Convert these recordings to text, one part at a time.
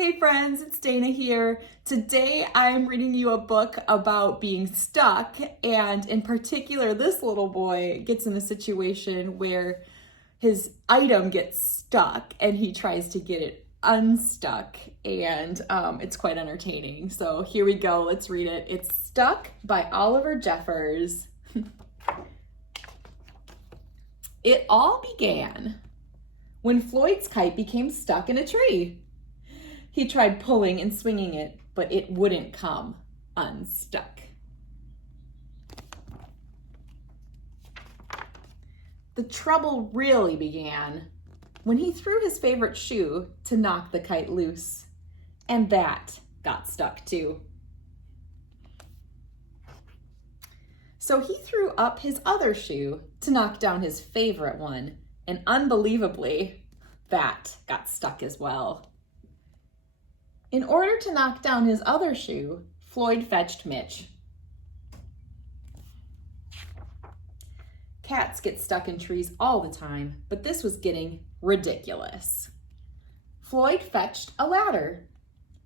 Hey friends, it's Dana here. Today I'm reading you a book about being stuck, and in particular, this little boy gets in a situation where his item gets stuck and he tries to get it unstuck, and it's quite entertaining. So here we go, let's read it. It's Stuck by Oliver Jeffers. It all began when Floyd's kite became stuck in a tree. He tried pulling and swinging it, but it wouldn't come unstuck. The trouble really began when he threw his favorite shoe to knock the kite loose, and that got stuck too. So he threw up his other shoe to knock down his favorite one, and unbelievably, that got stuck as well. In order to knock down his other shoe, Floyd fetched Mitch. Cats get stuck in trees all the time, but this was getting ridiculous. Floyd fetched a ladder.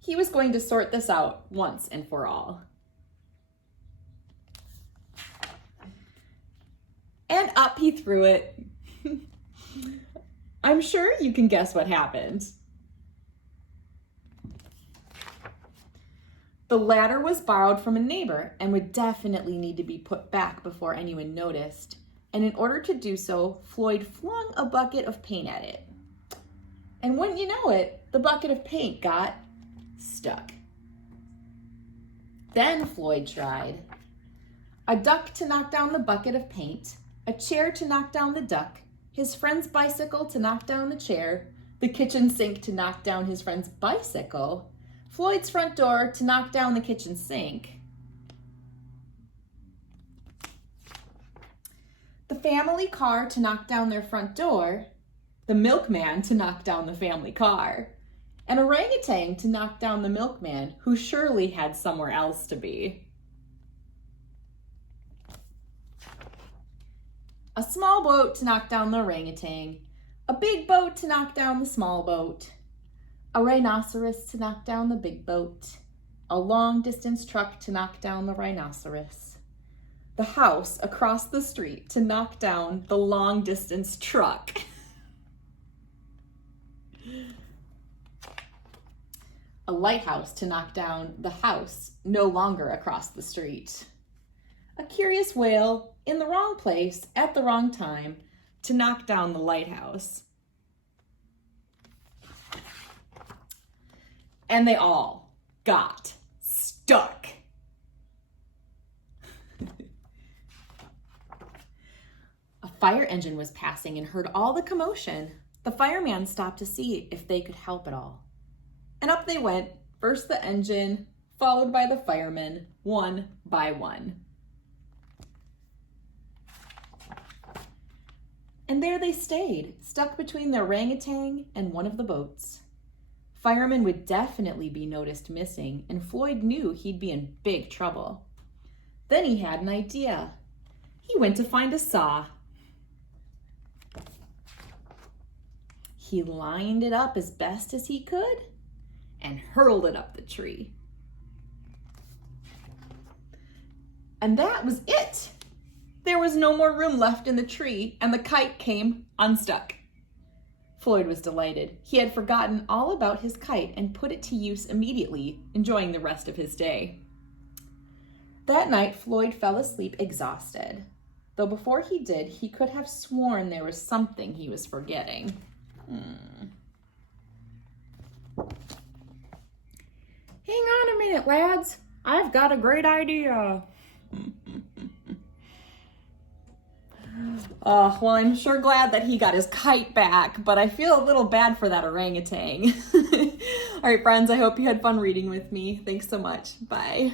He was going to sort this out once and for all. And up he threw it. I'm sure you can guess what happened. The ladder was borrowed from a neighbor and would definitely need to be put back before anyone noticed. And in order to do so, Floyd flung a bucket of paint at it. And wouldn't you know it, the bucket of paint got stuck. Then Floyd tried a duck to knock down the bucket of paint, a chair to knock down the duck, his friend's bicycle to knock down the chair, the kitchen sink to knock down his friend's bicycle, Floyd's front door to knock down the kitchen sink, the family car to knock down their front door, the milkman to knock down the family car, an orangutan to knock down the milkman, who surely had somewhere else to be. A small boat to knock down the orangutan, a big boat to knock down the small boat, a rhinoceros to knock down the big boat, a long-distance truck to knock down the rhinoceros, the house across the street to knock down the long-distance truck, a lighthouse to knock down the house no longer across the street, a curious whale in the wrong place at the wrong time to knock down the lighthouse. And they all got stuck. A fire engine was passing and heard all the commotion. The fireman stopped to see if they could help at all. And up they went, first the engine, followed by the firemen, one by one. And there they stayed, stuck between the orangutan and one of the boats. Firemen would definitely be noticed missing, and Floyd knew he'd be in big trouble. Then he had an idea. He went to find a saw. He lined it up as best as he could and hurled it up the tree. And that was it. There was no more room left in the tree, and the kite came unstuck. Floyd was delighted. He had forgotten all about his kite and put it to use immediately, enjoying the rest of his day. That night, Floyd fell asleep exhausted, though before he did, he could have sworn there was something he was forgetting. Hang on a minute, lads. I've got a great idea. Well, I'm sure glad that he got his kite back, but I feel a little bad for that orangutan. All right, friends, I hope you had fun reading with me. Thanks so much. Bye.